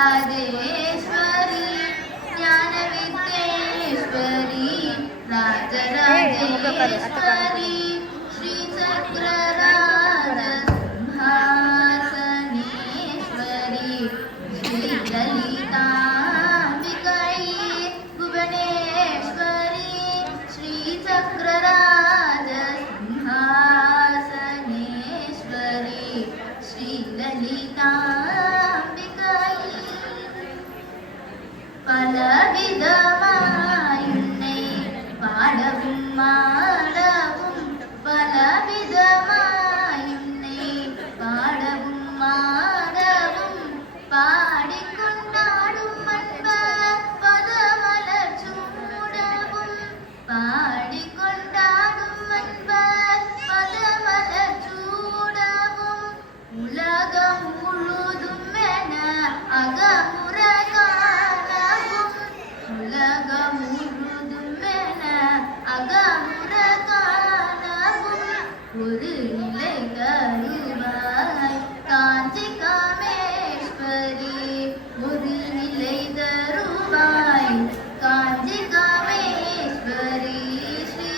राजराजेश्वरी ज्ञानविद्येश्वरी राजराजेश्वरी श्रीचक्रराजसिंहासनेश्वरी श्रीललिताम्बिकै भुवनेश्वरी श्रीचक्रराजसिंहासनेश्वरी श्रीललिताम्बिकै பலவிதமாய் உன்னை பாடவும் மாடவும் பலவிதமாய் உன்னை பாடவும் மாடவும் பாடிக்கொண்டாடும் அன்பர் பதமலர் சூடவும் பாடிக்கொண்டாடும் அன்பர் பதமலர் சூடவும் உலகம் முழுதும் என அகமுற காணவும் உலகம்